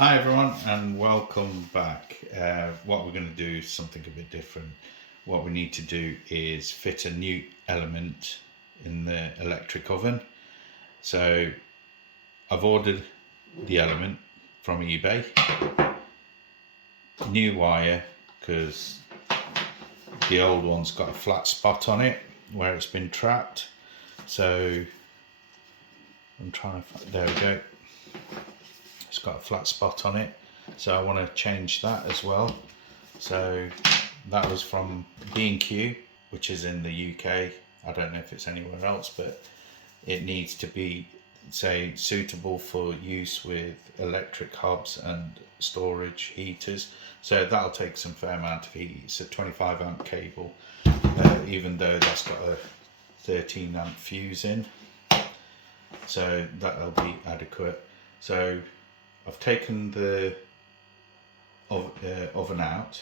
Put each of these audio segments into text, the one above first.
Hi everyone and welcome back. What we're going to do is something a bit different. What we need to do is fit a new element in the electric oven. So I've ordered the element from eBay. New wire, because the old one's got a flat spot on it where it's been trapped. So I'm trying to, there we go. It's got a flat spot on it, so I want to change that as well. So that was from B&Q, which is in the UK. I don't know if it's anywhere else, but it needs to be, say, suitable for use with electric hobs and storage heaters. So that'll take some fair amount of heat. It's a 25 amp cable, even though that's got a 13 amp fuse in. So that'll be adequate. So I've taken the oven out.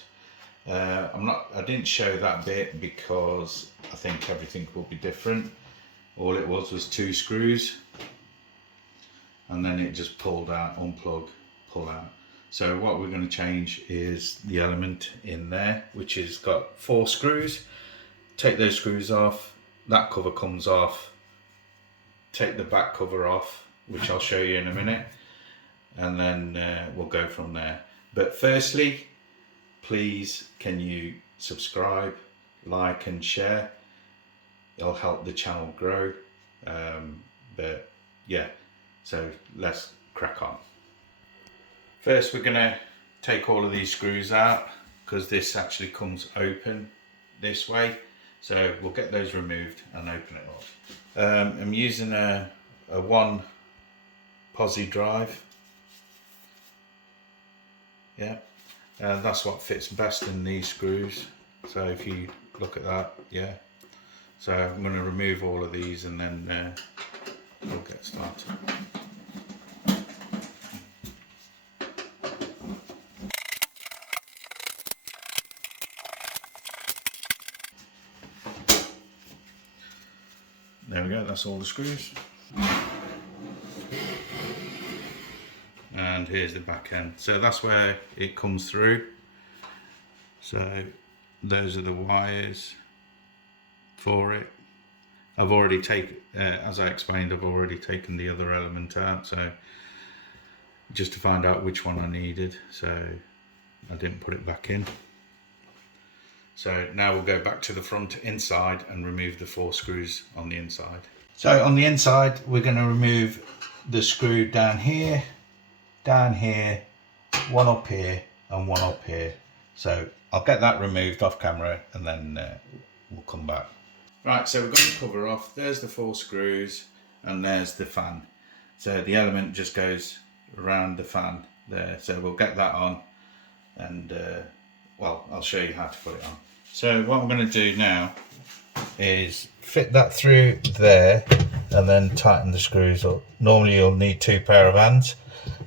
I didn't show that bit because I think everything will be different. All it was 2 screws, and then it just pulled out, unplug, pull out. So what we're going to change is the element in there, which has got 4 screws. Take those screws off, that cover comes off. Take the back cover off, which I'll show you in a minute. And then we'll go from there. But firstly, please can you subscribe, like and share. It'll help the channel grow. But yeah, so let's crack on. First we're gonna take all of these screws out, because this actually comes open this way. So we'll get those removed and open it up. I'm using a 1 posi drive. Yeah, that's what fits best in these screws. So if you look at that, yeah. So I'm going to remove all of these and then we'll get started. There we go, that's all the screws. And here's the back end. So that's where it comes through. So those are the wires for it. I've already taken, as I explained, I've already taken the other element out, so just to find out which one I needed, so I didn't put it back in. So now we'll go back to the front inside and remove the 4 screws on the inside. So on the inside we're going to remove the screw down here, 1 up here and 1 up here. So I'll get that removed off camera and then we'll come back. Right, so we've got the cover off. There's the 4 screws and there's the fan. So the element just goes around the fan there. So we'll get that on and well, I'll show you how to put it on. So what I'm going to do now is fit that through there and then tighten the screws up. Normally you'll need 2 pair of hands.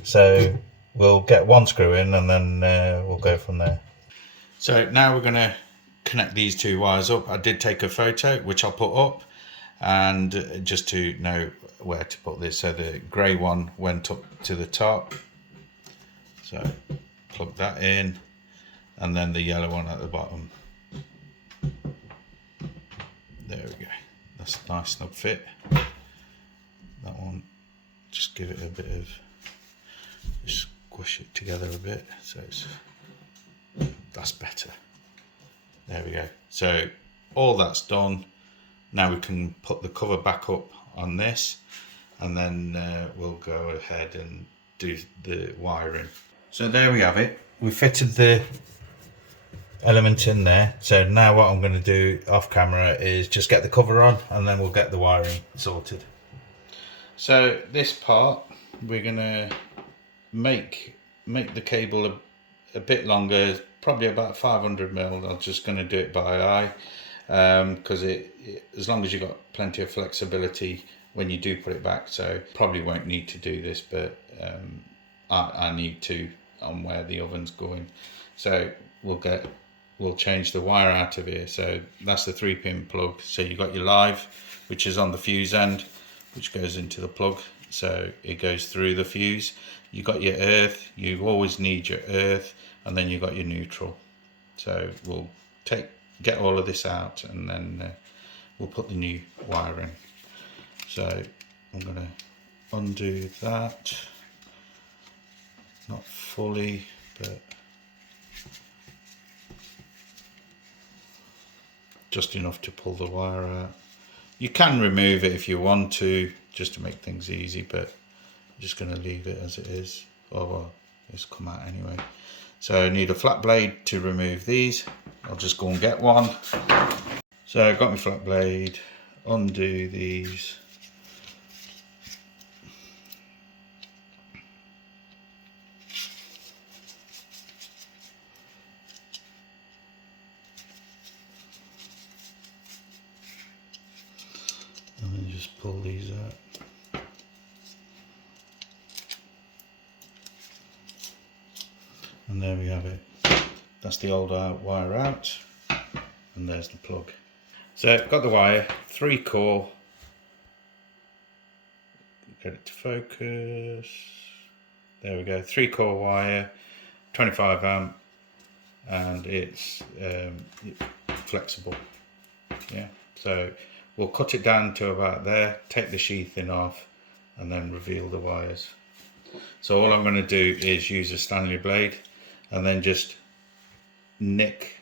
So we'll get 1 screw in and then we'll go from there. So now we're going to connect these 2 wires up. I did take a photo which I'll put up, and just to know where to put this. So the grey one went up to the top, so plug that in, and then the yellow one at the bottom. There we go, that's a nice snug fit. That one, just give it a bit of, squish it together a bit, so that's better. There we go. So all that's done. Now we can put the cover back up on this, and then we'll go ahead and do the wiring. So there we have it. We fitted the element in there. So now what I'm going to do off camera is just get the cover on, and then we'll get the wiring sorted. So this part we're going to make the cable a bit longer, probably about 500 mil. I'm just going to do it by eye, because as long as you've got plenty of flexibility when you do put it back. So probably won't need to do this, but I need to on where the oven's going. So we'll change the wire out of here. So that's the 3-pin plug. So you've got your live, which is on the fuse end, which goes into the plug so it goes through the fuse. You got your earth, you always need your earth, and then you got your neutral. So we'll get all of this out, and then we'll put the new wire in. So I'm going to undo that, not fully, but just enough to pull the wire out. You can remove it if you want to, just to make things easy, but I'm just going to leave it as it is. Oh well, it's come out anyway. So I need a flat blade to remove these. I'll just go and get one. So I've got my flat blade, undo these. And then just pull these out. And there we have it. That's the old wire out, and there's the plug. So I've got the wire, 3 core. Get it to focus. There we go, 3 core wire, 25 amp, and it's flexible. Yeah, so we'll cut it down to about there, take the sheathing off, and then reveal the wires. So all I'm going to do is use a Stanley blade and then just nick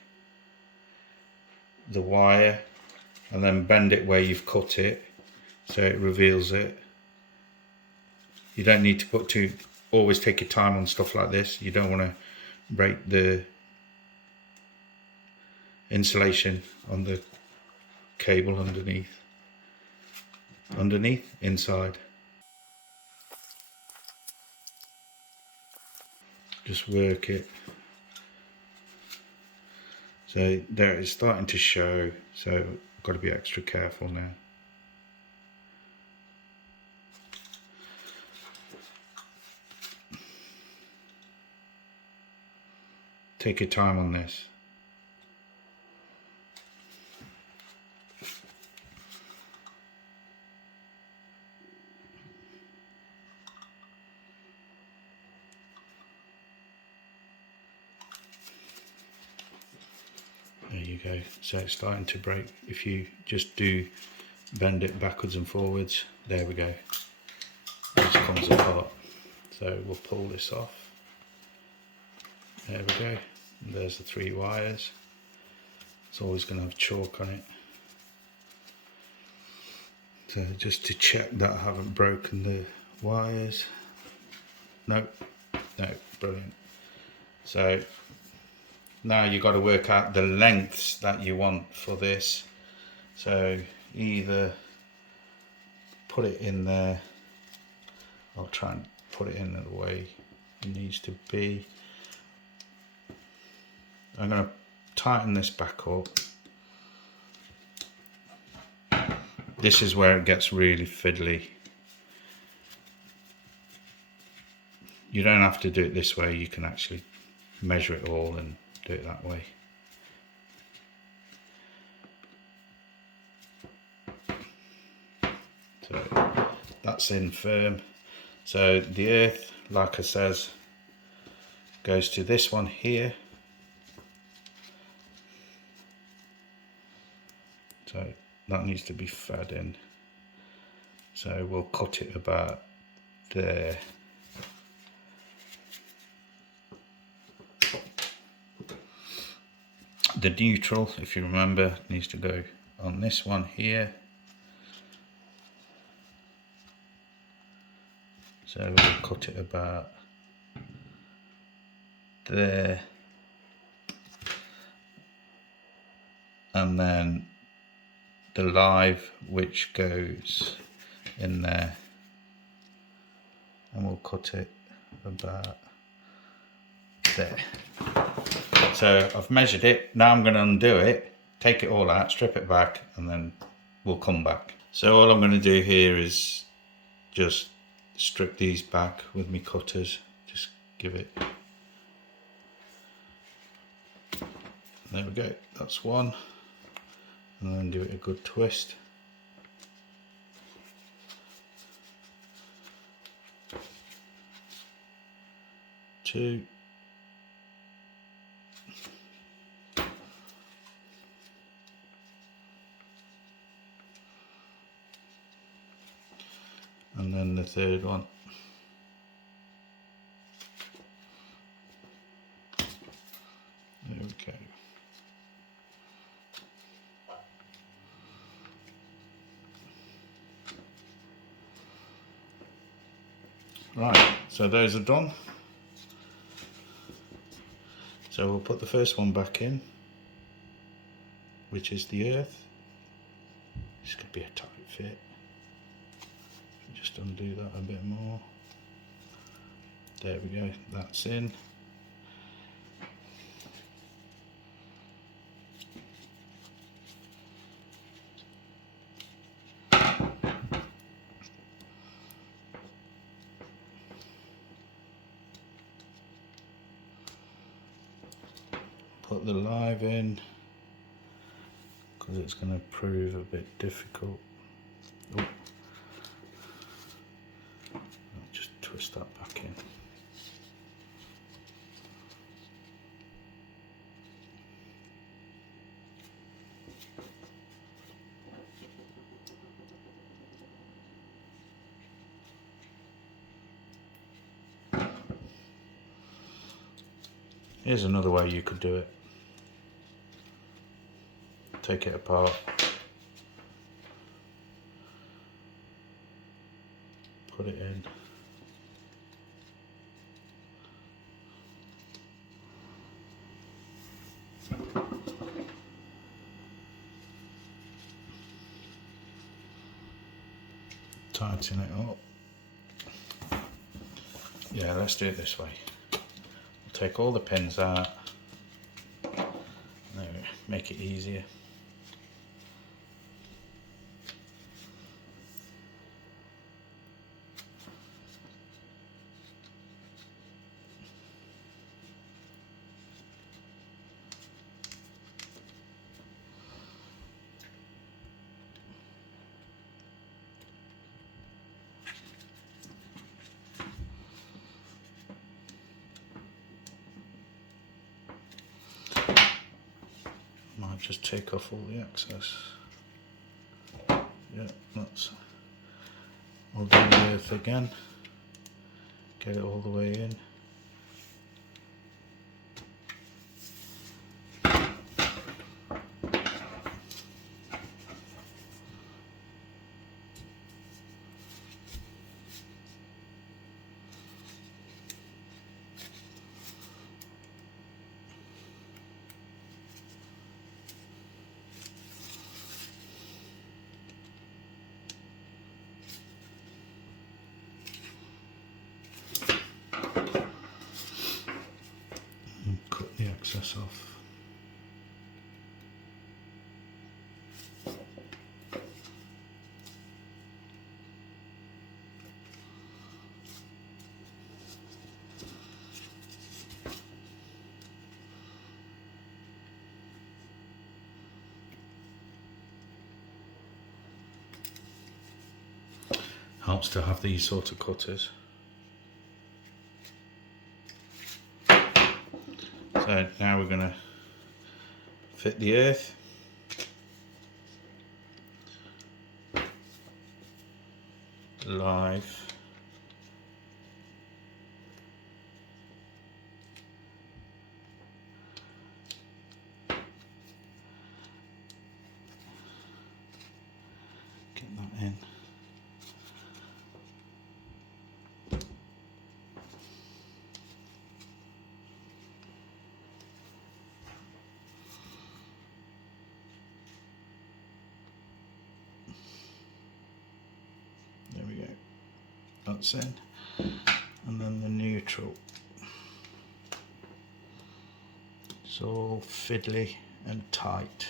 the wire and then bend it where you've cut it so it reveals it. You don't need to always take your time on stuff like this. You don't want to break the insulation on the cable inside. Just work it. So there it's starting to show, so I've got to be extra careful now. Take your time on this. There you go. So it's starting to break. If you just bend it backwards and forwards, there we go. It just comes apart. So we'll pull this off. There we go. And there's the 3 wires. It's always going to have chalk on it. So just to check that I haven't broken the wires. No, brilliant. So now you've got to work out the lengths that you want for this. So either put it in there, I'll try and put it in the way it needs to be. I'm going to tighten this back up. This is where it gets really fiddly. You don't have to do it this way, you can actually measure it all and do it that way. So that's in firm. So the earth, like I says, goes to this one here. So that needs to be fed in. So we'll cut it about there. The neutral, if you remember, needs to go on this one here. So we'll cut it about there. And then the live, which goes in there. And we'll cut it about there. So I've measured it. Now I'm going to undo it, take it all out, strip it back, and then we'll come back. So all I'm going to do here is just strip these back with my cutters. Just give it. There we go. That's one. And then do it a good twist. 2. And then the third one. There we go. Right, so those are done. So we'll put the first one back in, which is the earth. This could be a tight fit. Just undo that a bit more. There we go, that's in. Put the live in, because it's going to prove a bit difficult. Oh. I'll just twist that back in. Here's another way you could do it. Take it apart, put it in, tighten it up. Yeah, let's do it this way. We'll take all the pins out, there, make it easier. Might just take off all the excess. Yeah, that's. I'll do the earth again. Get it all the way in. Cut the excess off. Helps to have these sort of cutters. So now we're going to fit the earth. Live. Get that in. There we go. That's in. And then the neutral. It's all fiddly and tight.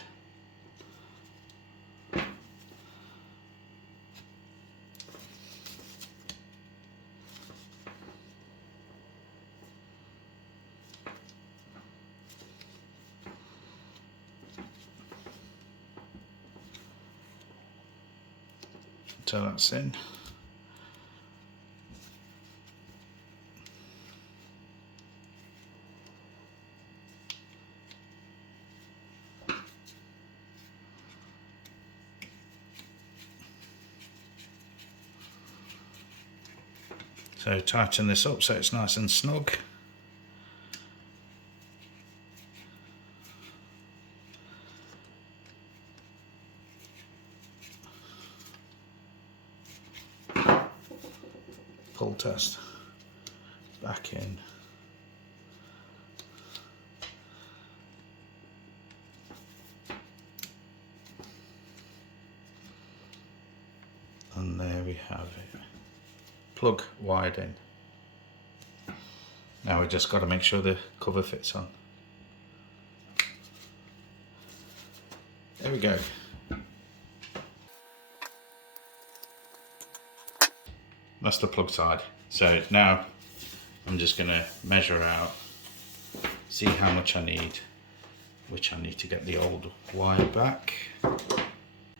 So that's in. So tighten this up so it's nice and snug. Pull test back in. And there we have it. Plug wired in. Now we've just got to make sure the cover fits on. There we go. That's the plug side. So now I'm just going to measure out, see how much I need, which I need to get the old wire back.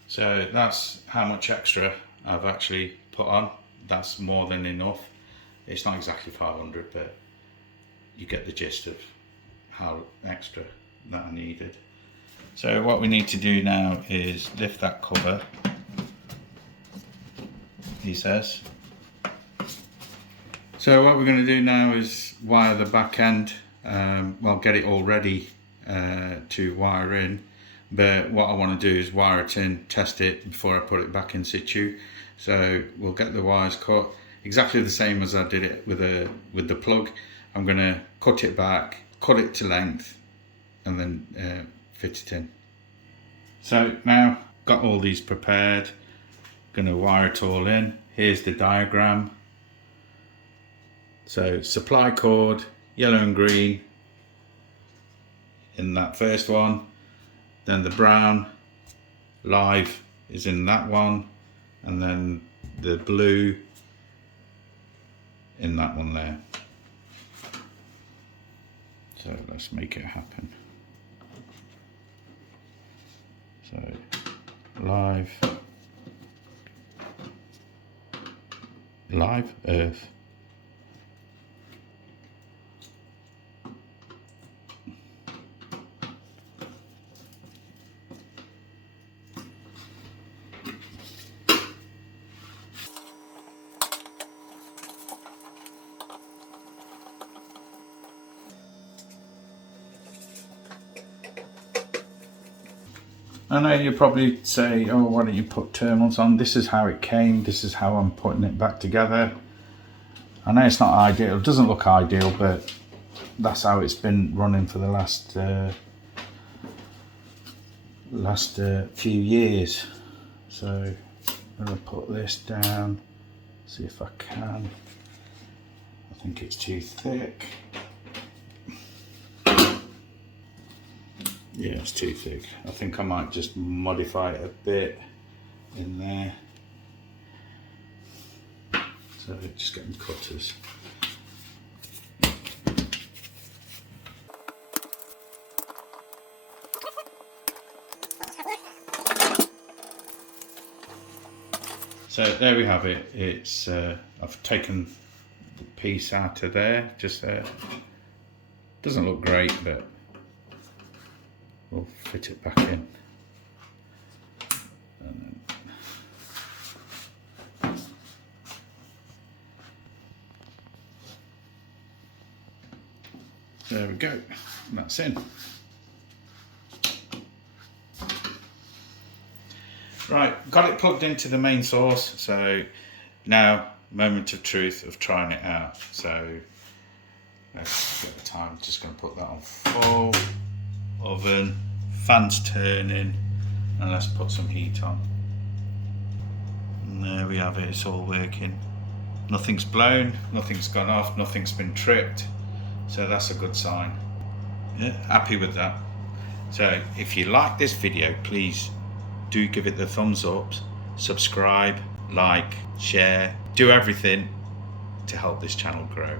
So that's how much extra I've actually put on. That's more than enough. It's not exactly 500, but you get the gist of how extra that I needed. So what we need to do now is lift that cover, he says. So what we're going to do now is wire the back end, well, get it all ready to wire in, but what I want to do is wire it in, test it before I put it back in situ. So we'll get the wires cut exactly the same as I did it with the plug. I'm going to cut it back, cut it to length, and then fit it in. So now got all these prepared, going to wire it all in. Here's the diagram. So supply cord, yellow and green in that first one, then the brown live is in that one, and then the blue in that one there. So let's make it happen. So live earth. I know you probably say, oh, why don't you put terminals on? This is how it came, this is how I'm putting it back together. I know it's not ideal, it doesn't look ideal, but that's how it's been running for the last few years. So I'm going to put this down, see if I can. I think it's too thick. Yeah, it's too thick. I think I might just modify it a bit in there. So just getting cutters. So there we have it. It's I've taken the piece out of there, just there. Doesn't look great, but we'll fit it back in. And then there we go, that's in. Right, got it plugged into the main source, so now moment of truth of trying it out. So let's get the time, just going to put that on full. Oven, fans turning, and let's put some heat on. And there we have it, it's all working. Nothing's blown, nothing's gone off, nothing's been tripped, so that's a good sign. Yeah, happy with that. So if you like this video, please do give it the thumbs up, subscribe, like, share, do everything to help this channel grow.